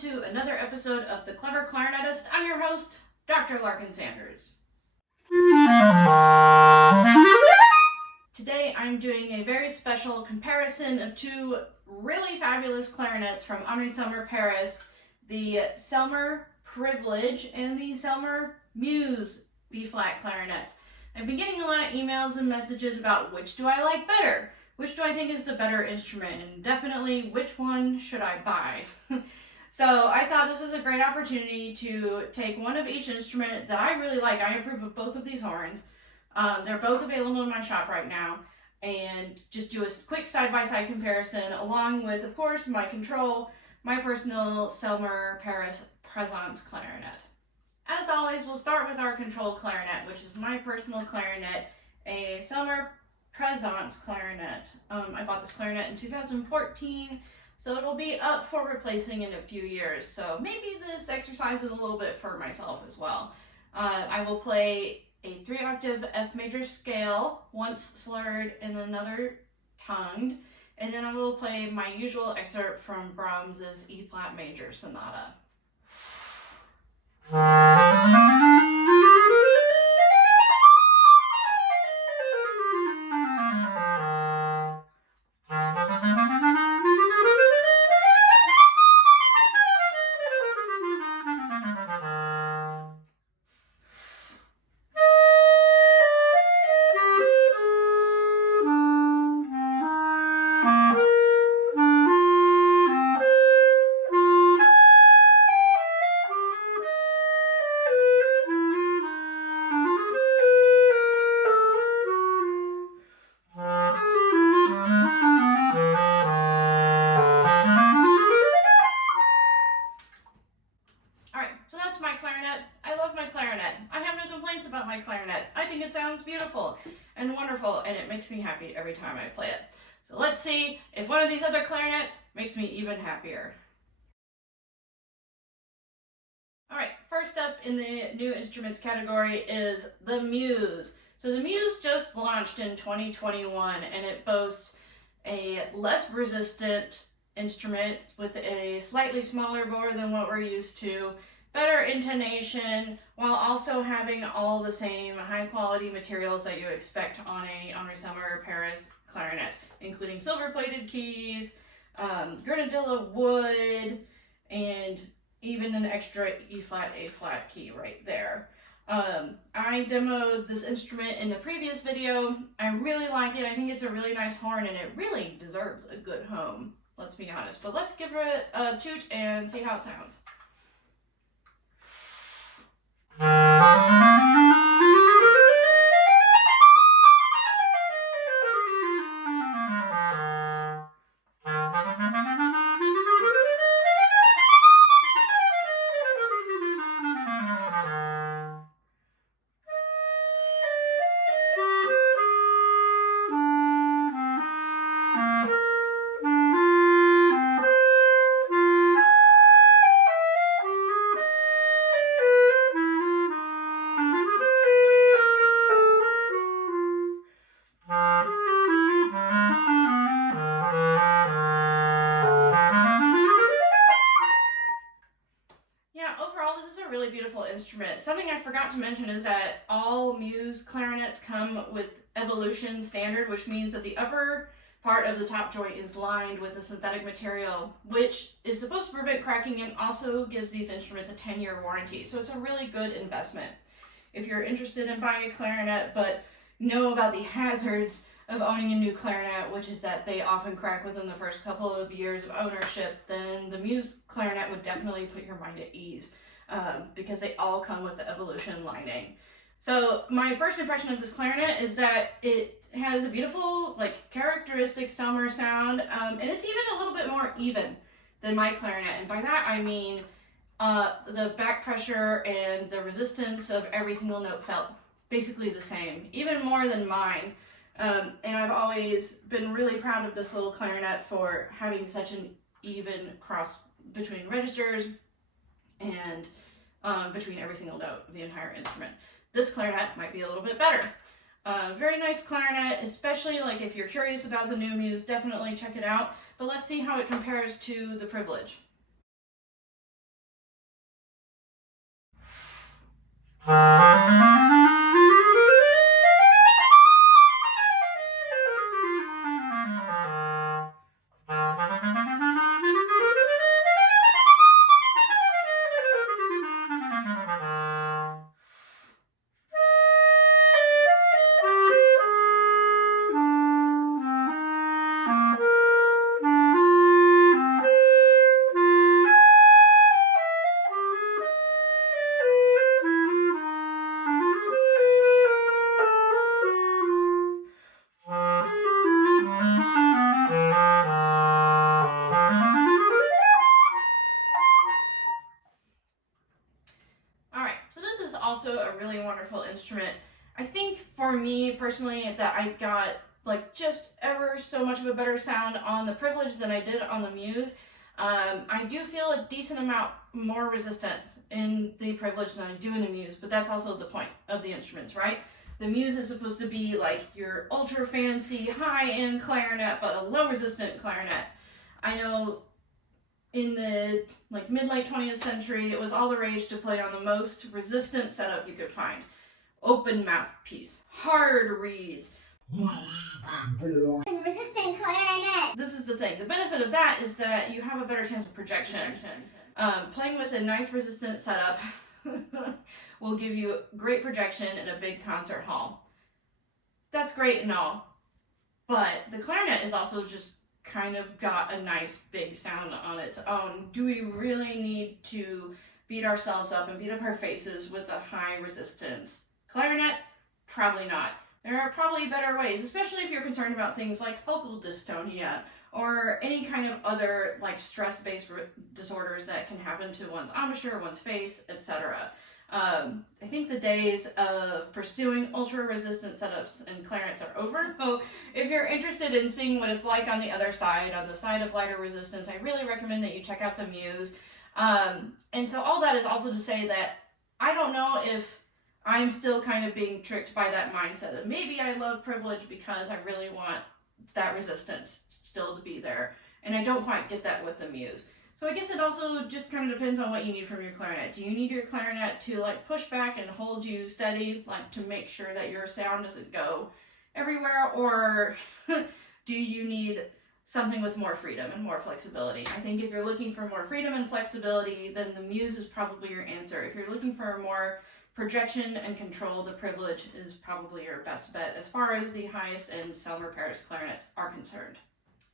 to another episode of The Clever Clarinetist. I'm your host, Dr. Larkin Sanders. Today I'm doing a very special comparison of two really fabulous clarinets from Henri Selmer, Paris, the Selmer Privilege and the Selmer Muse B-flat clarinets. I've been getting a lot of emails and messages about which do I like better, which do I think is the better instrument, and definitely which one should I buy. So I thought this was a great opportunity to take one of each instrument that I really like. I approve of both of these horns. They're both available in my shop right now, and just do a quick side-by-side comparison along with, of course, my control, my personal Selmer Paris Présence clarinet. As always, we'll start with our control clarinet, which is my personal clarinet, a Selmer Présence clarinet. I bought this clarinet in 2014, so it'll be up for replacing in a few years. So maybe this exercise is a little bit for myself as well. I will play a 3-octave F major scale, once slurred and another tongued, and then I will play my usual excerpt from Brahms's E-flat major sonata. My clarinet. I love my clarinet. I have no complaints about my clarinet. I think it sounds beautiful and wonderful, and it makes me happy every time I play it. So let's see if one of these other clarinets makes me even happier. Alright, first up in the new instruments category is the Muse. So the Muse just launched in 2021, and it boasts a less resistant instrument with a slightly smaller bore than what we're used to, better intonation, while also having all the same high quality materials that you expect on a Henri Selmer Paris clarinet, including silver plated keys, grenadilla wood, and even an extra E-flat, A-flat key right there. I demoed this instrument in the previous video. I really like it. I think it's a really nice horn, and it really deserves a good home, let's be honest. But let's give it a toot and see how it sounds. Really beautiful instrument. Something I forgot to mention is that all Muse clarinets come with evolution standard, which means that the upper part of the top joint is lined with a synthetic material, which is supposed to prevent cracking and also gives these instruments a 10-year warranty. So it's a really good investment. If you're interested in buying a clarinet but know about the hazards of owning a new clarinet, which is that they often crack within the first couple of years of ownership, then the Muse clarinet would definitely put your mind at ease. Because they all come with the evolution lining. So my first impression of this clarinet is that it has a beautiful, characteristic Selmer sound, and it's even a little bit more even than my clarinet. And by that I mean the back pressure and the resistance of every single note felt basically the same, even more than mine. And I've always been really proud of this little clarinet for having such an even cross between registers and between every single note of the entire instrument. This clarinet might be a little bit better. Very nice clarinet, especially if you're curious about the new Muse, definitely check it out. But let's see how it compares to the Privilege. Also a really wonderful instrument. I think for me personally that I got like just ever so much of a better sound on the Privilege than I did on the Muse. I do feel a decent amount more resistance in the Privilege than I do in the Muse, but that's also the point of the instruments, right? The Muse is supposed to be like your ultra fancy high-end clarinet, but a low resistant clarinet. I know in the like mid-late 20th century, it was all the rage to play on the most resistant setup you could find. Open mouthpiece, hard reeds, resistant clarinet. This is the thing. The benefit of that is that you have a better chance of projection. Playing with a nice resistant setup will give you great projection in a big concert hall. That's great and all, but the clarinet is also just kind of got a nice big sound on its own. Do we really need to beat ourselves up and beat up our faces with a high resistance clarinet? Probably not. There are probably better ways, especially if you're concerned about things like focal dystonia or any kind of other like stress-based disorders that can happen to one's embouchure, one's face, etc. I think the days of pursuing ultra-resistant setups and clarinets are over. So if you're interested in seeing what it's like on the other side, on the side of lighter resistance, I really recommend that you check out the Muse. And so all that is also to say that I don't know if I'm still kind of being tricked by that mindset that maybe I love Privilege because I really want that resistance still to be there. And I don't quite get that with the Muse. So I guess it also just kind of depends on what you need from your clarinet. Do you need your clarinet to like push back and hold you steady, like to make sure that your sound doesn't go everywhere, or do you need something with more freedom and more flexibility? I think if you're looking for more freedom and flexibility, then the Muse is probably your answer. If you're looking for more projection and control, the Privilege is probably your best bet as far as the highest end Selmer Paris clarinets are concerned.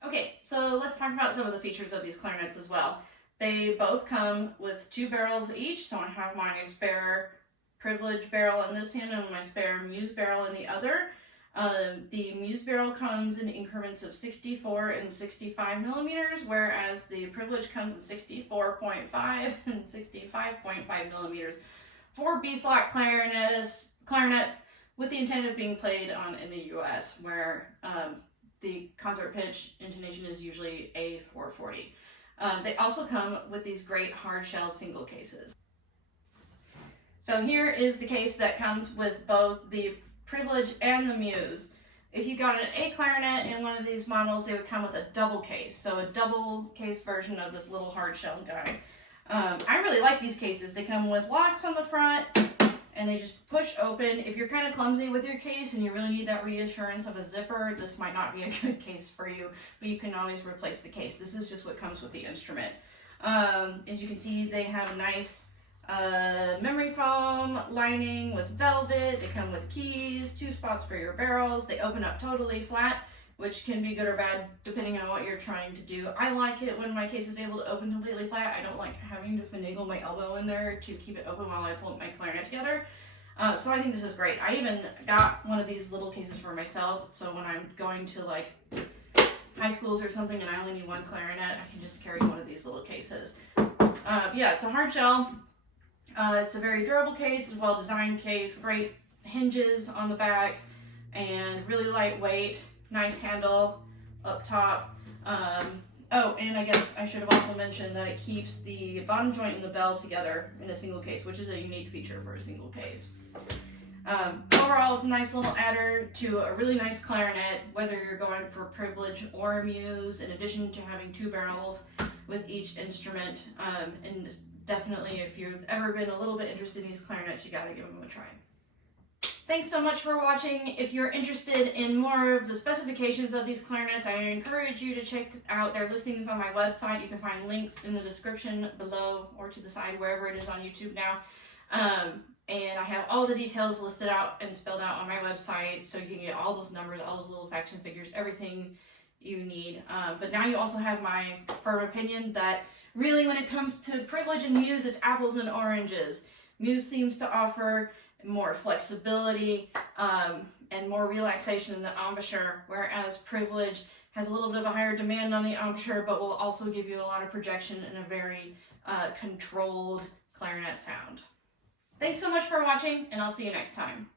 Okay, so let's talk about some of the features of these clarinets as well. They both come with 2 barrels each, so I have my spare Privilege barrel in this hand and my spare Muse barrel in the other. The Muse barrel comes in increments of 64 and 65 millimeters, whereas the Privilege comes in 64.5 and 65.5 millimeters for B-flat clarinets with the intent of being played on in the US, where the concert pitch intonation is usually A440. They also come with these great hard-shelled single cases. So here is the case that comes with both the Privilege and the Muse. If you got an A clarinet in one of these models, they would come with a double case, so a double case version of this little hard-shelled guy. I really like these cases. They come with locks on the front, and they just push open. If you're kind of clumsy with your case and you really need that reassurance of a zipper, this might not be a good case for you, but you can always replace the case. This is just what comes with the instrument. As you can see, they have a nice memory foam lining with velvet. They come with keys, 2 spots for your barrels. They open up totally flat, which can be good or bad depending on what you're trying to do. I like it when my case is able to open completely flat. I don't like having to finagle my elbow in there to keep it open while I pull my clarinet together. So I think this is great. I even got one of these little cases for myself, so when I'm going to like high schools or something and I only need one clarinet, I can just carry one of these little cases. Yeah, it's a hard shell. It's a very durable case, it's a well-designed case, great hinges on the back, and really lightweight. Nice handle up top. Oh, and I guess I should have also mentioned that it keeps the bottom joint and the bell together in a single case, which is a unique feature for a single case. Overall, nice little adder to a really nice clarinet, whether you're going for Privilege or Muse, in addition to having 2 barrels with each instrument. And definitely, if you've ever been a little bit interested in these clarinets, you gotta give them a try. Thanks so much for watching. If you're interested in more of the specifications of these clarinets, I encourage you to check out their listings on my website. You can find links in the description below or to the side, wherever it is on YouTube now. And I have all the details listed out and spelled out on my website, so you can get all those numbers, all those little faction figures, everything you need. But now you also have my firm opinion that really, when it comes to Privilege and Muse, it's apples and oranges. Muse seems to offer more flexibility and more relaxation in the embouchure, whereas Privilege has a little bit of a higher demand on the embouchure, but will also give you a lot of projection and a very controlled clarinet sound. Thanks so much for watching, and I'll see you next time.